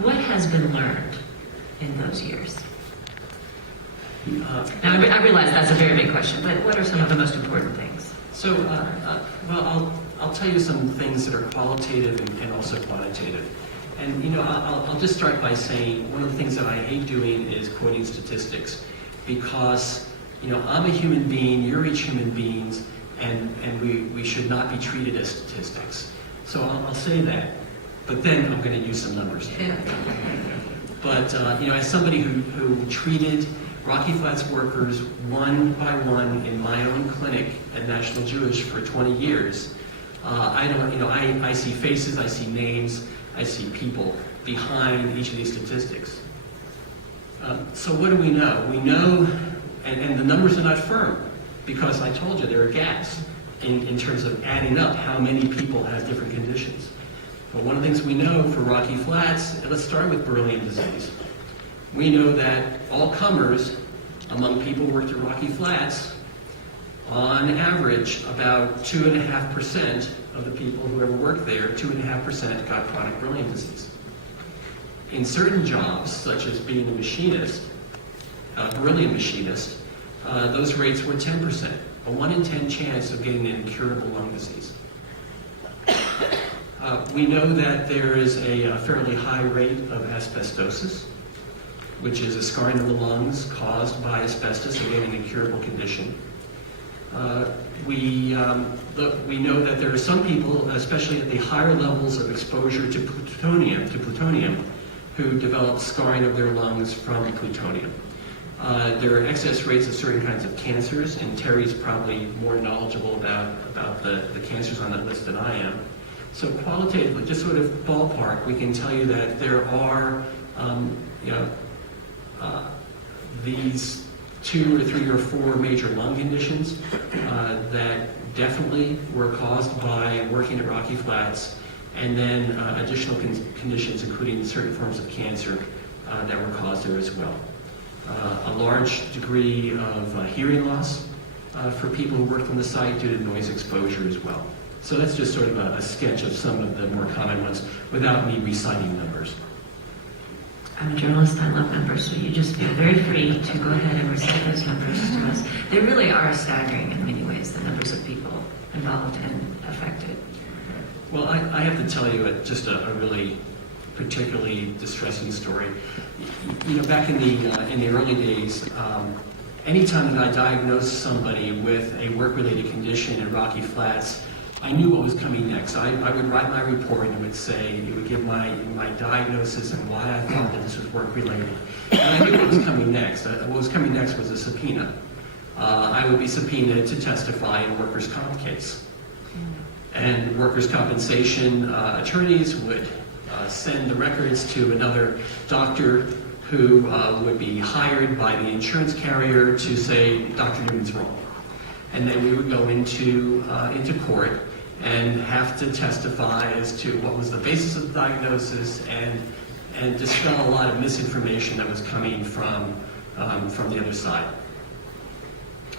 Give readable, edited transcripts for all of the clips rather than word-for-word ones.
What has been learned in those years? Now, I realize that's a very big question, but what are some of the most important things? So, well, I'll tell you some things that are qualitative and also quantitative. And, you know, I'll just start by saying one of the things that I hate doing is quoting statistics, because, you know, I'm a human being, you're each human beings, and we should not be treated as statistics. So I'll say that, but then I'm going to use some numbers. Yeah. But, you know, as somebody who treated Rocky Flats workers one by one in my own clinic at National Jewish for 20 years, I see faces, I see names, I see people behind each of these statistics. So what do we know? We know, and the numbers are not firm, because I told you there are gaps in terms of adding up how many people have different conditions. But one of the things we know for Rocky Flats, let's start with beryllium disease. We know that all comers among people who worked at Rocky Flats, on average, about 2.5% of the people who ever worked there, 2.5% got chronic beryllium disease. In certain jobs, such as being a machinist, beryllium machinist, those rates were 10%, a 1 in 10 chance of getting an incurable lung disease. We know that there is a fairly high rate of asbestosis, which is a scarring of the lungs caused by asbestos, again an incurable condition. We know that there are some people, especially at the higher levels of exposure to plutonium, who develop scarring of their lungs from plutonium. There are excess rates of certain kinds of cancers, and Terrie's probably more knowledgeable about the cancers on that list than I am. So qualitatively, just sort of ballpark, we can tell you that there are these 2 or 3 or 4 major lung conditions that definitely were caused by working at Rocky Flats, and then additional conditions, including certain forms of cancer that were caused there as well. A large degree of hearing loss for people who worked on the site due to noise exposure as well. So that's just sort of a sketch of some of the more common ones without me reciting numbers. I'm a journalist, I love numbers, so you just feel very free to go ahead and recite those numbers to us. They really are staggering in many ways, the numbers of people involved and affected. Well, I have to tell you just a really particularly distressing story. You know, back in the early days, anytime that I diagnosed somebody with a work-related condition in Rocky Flats, I knew what was coming next. I would write my report and it would give my diagnosis and why I thought that this was work-related. And I knew what was coming next. What was coming next was a subpoena. I would be subpoenaed to testify in a workers' comp case. And workers' compensation attorneys would send the records to another doctor who would be hired by the insurance carrier to say, Dr. Newman's wrong. And then we would go into court and have to testify as to what was the basis of the diagnosis and dispel a lot of misinformation that was coming from the other side.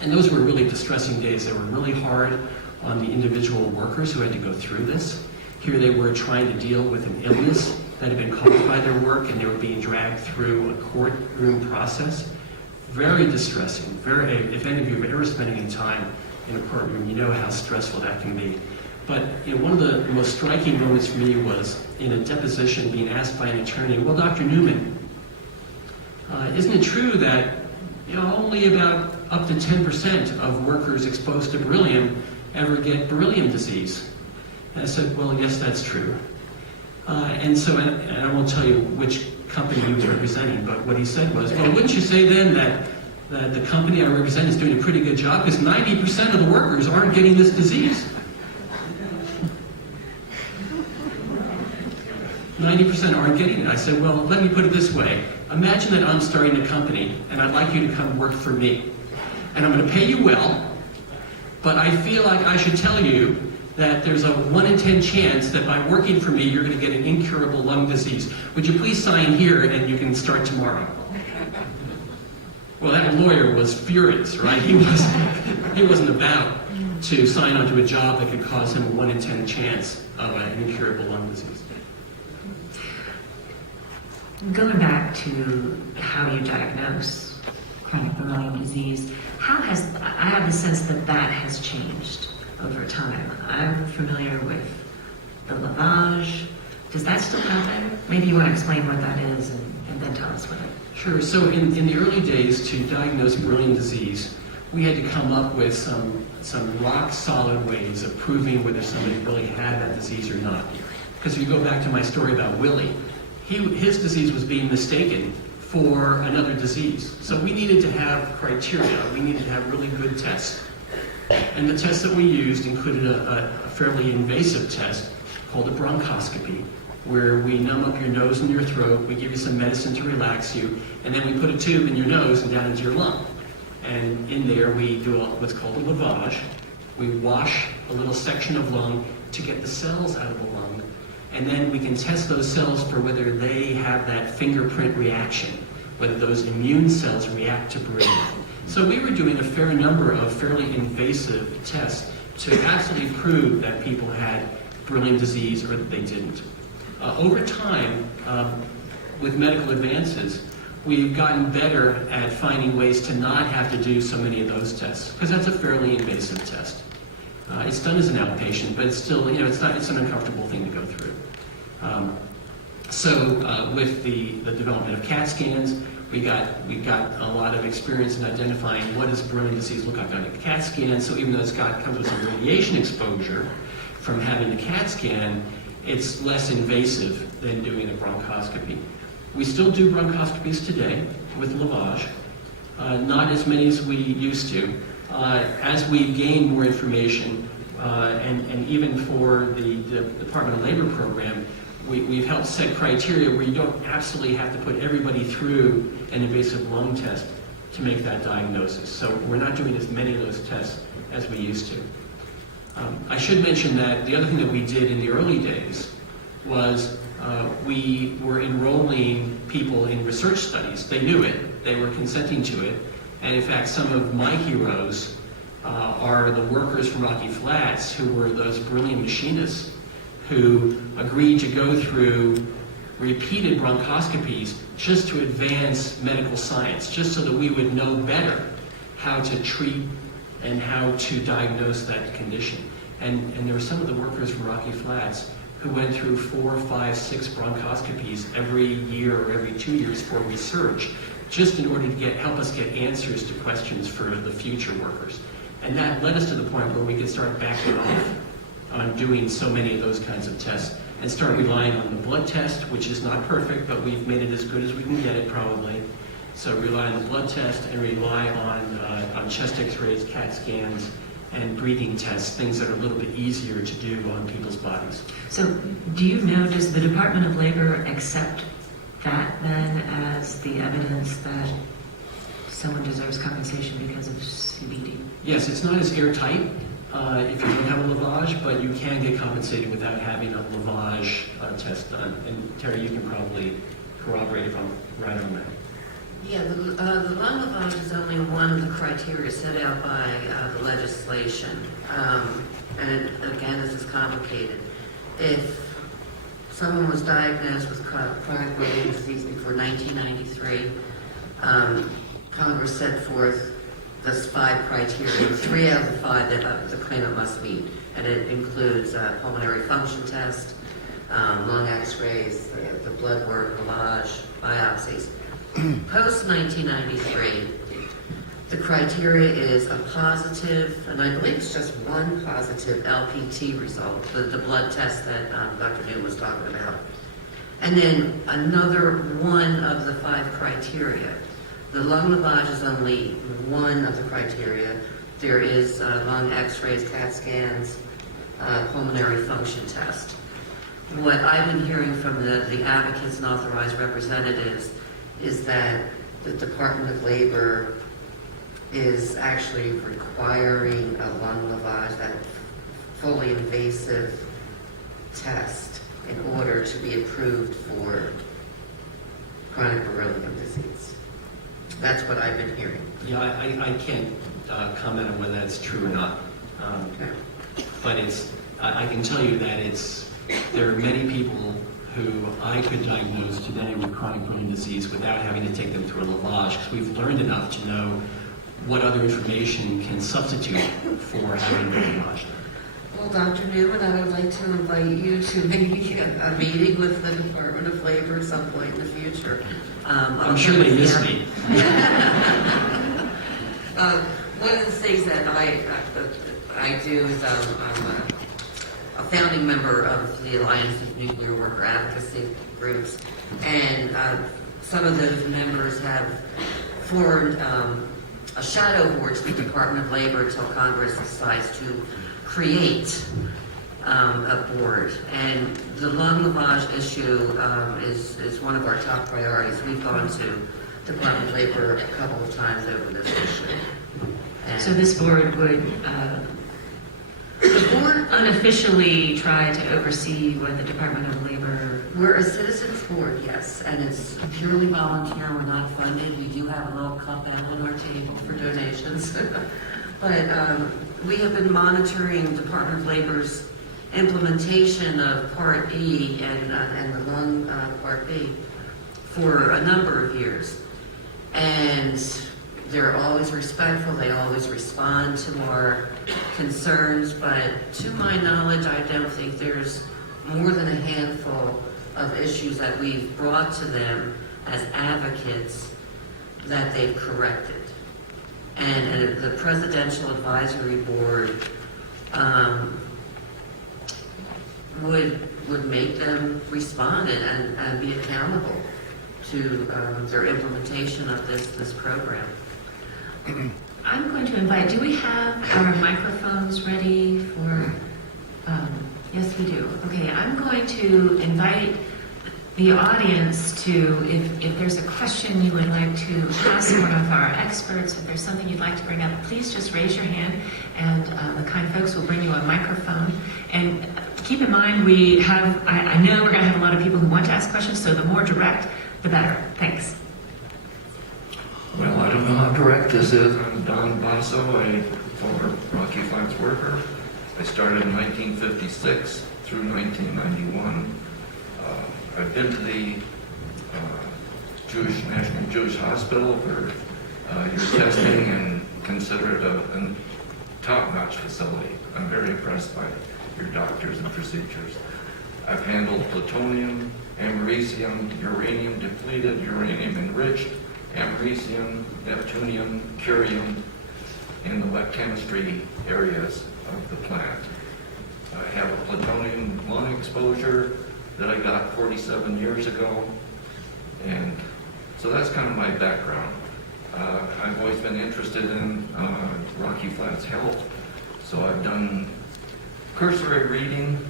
And those were really distressing days. They were really hard on the individual workers who had to go through this. Here they were trying to deal with an illness that had been caused by their work, and they were being dragged through a courtroom process. Very distressing. If any of you have ever spent any time in a courtroom, you know how stressful that can be. But you know, one of the most striking moments for me was in a deposition being asked by an attorney, well, Dr. Newman, isn't it true that only about up to 10% of workers exposed to beryllium ever get beryllium disease? And I said, well, yes, that's true. And I won't tell you which company he was representing, but what he said was, well, wouldn't you say then that the company I represent is doing a pretty good job because 90% of the workers aren't getting this disease? 90% aren't getting it. I said, well, let me put it this way. Imagine that I'm starting a company and I'd like you to come work for me. And I'm going to pay you well, but I feel like I should tell you that there's a 1 in 10 chance that by working for me, you're going to get an incurable lung disease. Would you please sign here and you can start tomorrow? Well, that lawyer was furious, right? He wasn't about to sign onto a job that could cause him a 1 in 10 chance of an incurable lung disease. Going back to how you diagnose chronic familial disease, I have the sense that that has changed over time. I'm familiar with the lavage. Does that still happen? Maybe you want to explain what that is and then tell us what it. Sure. So in the early days, to diagnose brilliant disease, we had to come up with some rock-solid ways of proving whether somebody really had that disease or not. Because if you go back to my story about Willie, his disease was being mistaken for another disease. So we needed to have criteria. We needed to have really good tests. And the tests that we used included a fairly invasive test called a bronchoscopy, where we numb up your nose and your throat, we give you some medicine to relax you, and then we put a tube in your nose and down into your lung. And in there we do what's called a lavage. We wash a little section of lung to get the cells out of the lung, and then we can test those cells for whether they have that fingerprint reaction, whether those immune cells react to beryllium. So we were doing a fair number of fairly invasive tests to absolutely prove that people had brilliant disease or that they didn't. Over time, with medical advances, we've gotten better at finding ways to not have to do so many of those tests, because that's a fairly invasive test. It's done as an outpatient, but it's still, it's an uncomfortable thing to go through. With the development of CAT scans, we got a lot of experience in identifying what does brilliant disease look like on a CAT scan. So even though it's comes with some radiation exposure from having the CAT scan, it's less invasive than doing a bronchoscopy. We still do bronchoscopies today with lavage, not as many as we used to. As we gain more information, and even for the Department of Labor program, we've helped set criteria where you don't absolutely have to put everybody through an invasive lung test to make that diagnosis. So we're not doing as many of those tests as we used to. I should mention that the other thing that we did in the early days was we were enrolling people in research studies. They knew it, they were consenting to it, and in fact some of my heroes are the workers from Rocky Flats who were those brilliant machinists who agreed to go through repeated bronchoscopies just to advance medical science, just so that we would know better how to treat and how to diagnose that condition. And there were some of the workers from Rocky Flats who went through 4, 5, 6 bronchoscopies every year or every 2 years for research, just in order to help us get answers to questions for the future workers. And that led us to the point where we could start backing off on doing so many of those kinds of tests and start relying on the blood test, which is not perfect, but we've made it as good as we can get it probably. So rely on the blood test and rely on chest x-rays, CAT scans, and breathing tests, things that are a little bit easier to do on people's bodies. So do you know, does the Department of Labor accept that then as the evidence that someone deserves compensation because of CBD? Yes, it's not as airtight if you don't have a lavage, but you can get compensated without having a lavage test done. And Terrie, you can probably corroborate if I'm right on that. Yeah, the lung lavage is only one of the criteria set out by the legislation. And again, this is complicated. If someone was diagnosed with chronic related disease before 1993, Congress set forth those 5 criteria, 3 out of the 5 that the claimant must meet. And it includes pulmonary function test, lung x-rays, the blood work, lavage, biopsies. Post-1993, the criteria is a positive, and I believe it's just one positive LPT result, the blood test that Dr. Newman was talking about. And then another one of the 5 criteria. The lung lavage is only one of the criteria. There is lung x-rays, CAT scans, pulmonary function test. What I've been hearing from the advocates and authorized representatives is that the Department of Labor is actually requiring a lung lavage, that fully invasive test, in order to be approved for chronic beryllium disease. That's what I've been hearing. Yeah, I can't comment on whether that's true or not. Okay. But I can tell you that there are many people who I could diagnose today with chronic brain disease without having to take them through a lavage, because we've learned enough to know what other information can substitute for having a lavage. Well, Dr. Newman, I would like to invite you to maybe a meeting with the Department of Labor at some point in the future. I'm sure they miss me. One of the things that I do is I'm a founding member of the Alliance of Nuclear Worker Advocacy groups, and some of those members have formed a shadow board to the Department of Labor until Congress decides to create a board. And the lung lavage issue is one of our top priorities. We've gone to Department of Labor a couple of times over this issue. And So this board would the board, unofficially try to oversee what the Department of Labor... we're a citizens board, yes, and it's purely volunteer. We're not funded. We do have a little cup on our table for donations. But we have been monitoring Department of Labor's implementation of Part E and the lung Part B for a number of years. And they're always respectful. They always respond to our concerns. But to my knowledge, I don't think there's more than a handful of issues that we've brought to them as advocates that they've corrected. And the Presidential Advisory Board would make them respond and be accountable to their implementation of this program. I'm going to invite, do we have our microphones ready for, yes we do. Okay, I'm going to invite the audience to, if there's a question you would like to ask one of our experts, if there's something you'd like to bring up, please just raise your hand and the kind folks will bring you a microphone. And keep in mind, we have, I know we're going to have a lot of people who want to ask questions, so the more direct, the better. Thanks. Well, I don't know how direct this is. I'm Don Basso, a former Rocky Flats worker. I started in 1956 through 1991. I've been to the National Jewish Hospital for your testing and consider it a top-notch facility. I'm very impressed by your doctors and procedures. I've handled plutonium, americium, uranium-depleted, uranium-enriched, americium, neptunium, curium in the wet chemistry areas of the plant. I have a plutonium lung exposure that I got 47 years ago, and so that's kind of my background. I've always been interested in Rocky Flats health, so I've done cursory reading,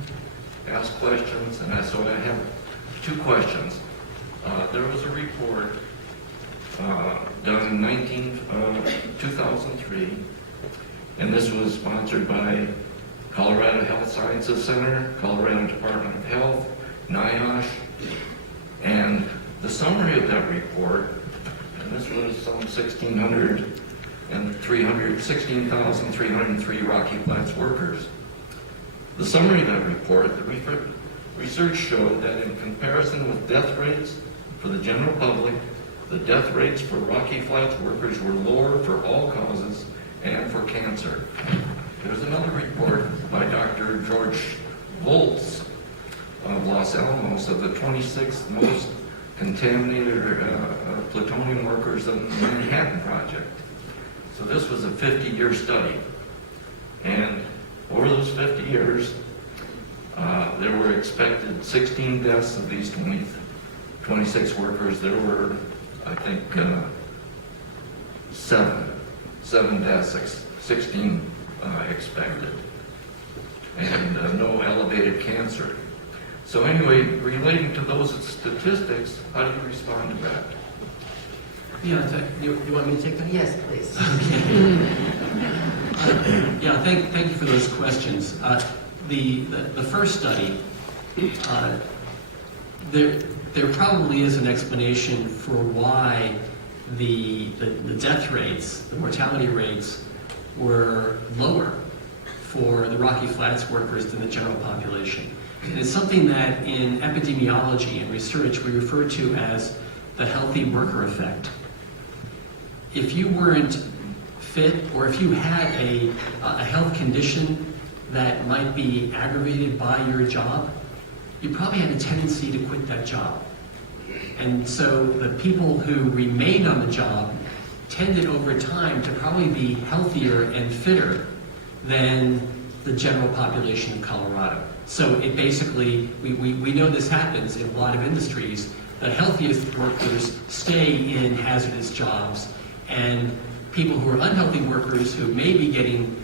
asked questions, and so I have two questions. There was a report done in 2003, and this was sponsored by Colorado Health Sciences Center, Colorado Department of Health, NIOSH, and the summary of that report, and this was some 16,303 Rocky Flats workers. The summary of that report, the research showed that in comparison with death rates for the general public, the death rates for Rocky Flats workers were lower for all causes and for cancer. There's another report by Dr. George Volz of Los Alamos of the 26th most contaminated plutonium workers in the Manhattan Project. So this was a 50-year study. And over those 50 years, there were expected 16 deaths of these 26 workers. There were, I think, 7 deaths, 16 expected, and no elevated cancer. So anyway, relating to those statistics, how do you respond to that? Yeah, you want me to take that? Yes, please. Yeah, thank you for those questions. The first study, there probably is an explanation for why the death rates, the mortality rates, were lower for the Rocky Flats workers than the general population. And it's something that in epidemiology and research we refer to as the healthy worker effect. If you weren't fit, or if you had a health condition that might be aggravated by your job, you probably had a tendency to quit that job. And so the people who remained on the job tended over time to probably be healthier and fitter than the general population of Colorado. So it basically, we know this happens in a lot of industries. The healthiest workers stay in hazardous jobs, and people who are unhealthy workers who may be getting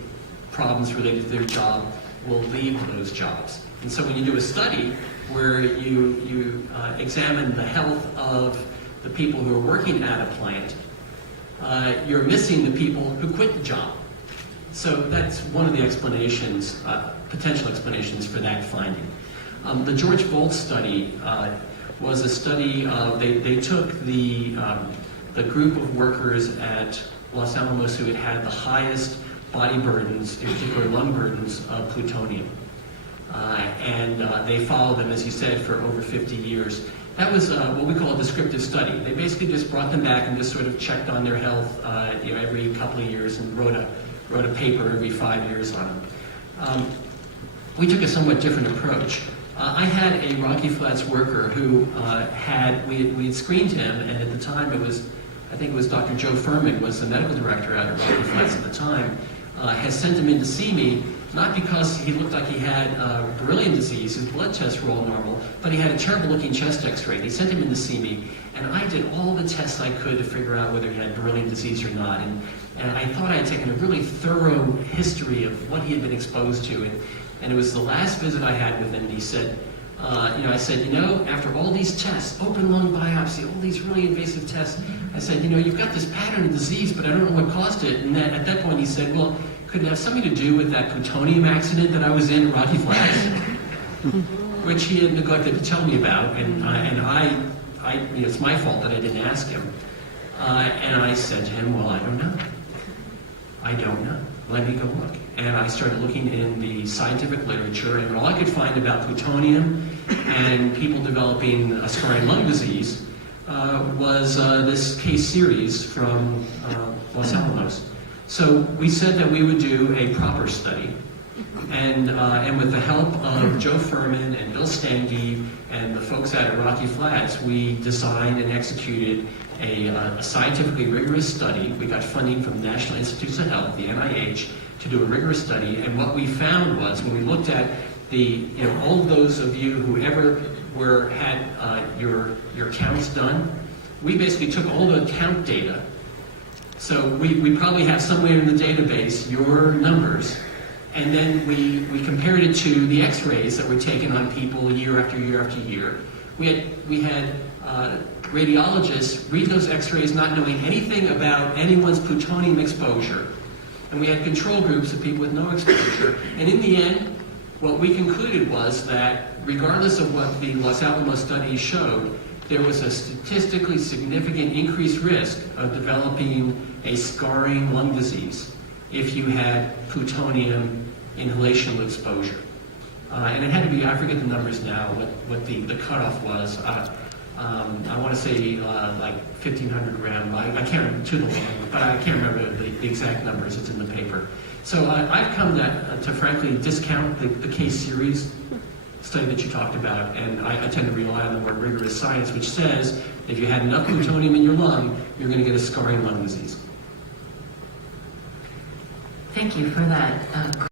problems related to their job will leave those jobs. And so when you do a study where you examine the health of the people who are working at a plant, you're missing the people who quit the job. So that's one of the explanations, potential explanations for that finding. The George Bolt study was a study of, they took the group of workers at Los Alamos who had the highest body burdens, in particular lung burdens, of plutonium. And they followed them, as you said, for over 50 years. That was what we call a descriptive study. They basically just brought them back and just sort of checked on their health every couple of years and wrote a paper every 5 years on them. We took a somewhat different approach. I had a Rocky Flats worker who we had screened him, and at the time I think it was Dr. Joe Furman was the medical director out at Rocky Flats at the time, had sent him in to see me, not because he looked like he had beryllium disease, his blood tests were all normal, but he had a terrible looking chest x-ray. He sent him in to see me, and I did all the tests I could to figure out whether he had beryllium disease or not. And I thought I had taken a really thorough history of what he had been exposed to. And it was the last visit I had with him, and he said, I said, after all these tests, open lung biopsy, all these really invasive tests, I said, you've got this pattern of disease, but I don't know what caused it. And then at that point he said, well, could it have something to do with that plutonium accident that I was in at Rocky Flats? Which he had neglected to tell me about, and I it's my fault that I didn't ask him. And I said to him, well, I don't know. Let me go look. And I started looking in the scientific literature, and all I could find about plutonium and people developing a scarring lung disease was this case series from Los Alamos. So we said that we would do a proper study, and with the help of Joe Furman and Bill Stange and the folks out at Rocky Flats, we designed and executed a scientifically rigorous study. We got funding from the National Institutes of Health, the NIH, to do a rigorous study. And what we found was, when we looked at all of those of you who ever had your counts done, we basically took all the count data. So we probably have somewhere in the database your numbers, and then we compared it to the x-rays that were taken on people year after year after year. We had radiologists read those x-rays not knowing anything about anyone's plutonium exposure. And we had control groups of people with no exposure. And in the end, what we concluded was that regardless of what the Los Alamos study showed, there was a statistically significant increased risk of developing a scarring lung disease if you had plutonium inhalational exposure. And it had to be, I forget the numbers now, what the cutoff was. I want to say like 1,500 gram. I can't remember to the line, but I can't remember the exact numbers. It's in the paper. So I've come to frankly discount the case series study that you talked about, and I tend to rely on the more rigorous science, which says if you had enough plutonium in your lung, you're going to get a scarring lung disease. Thank you for that.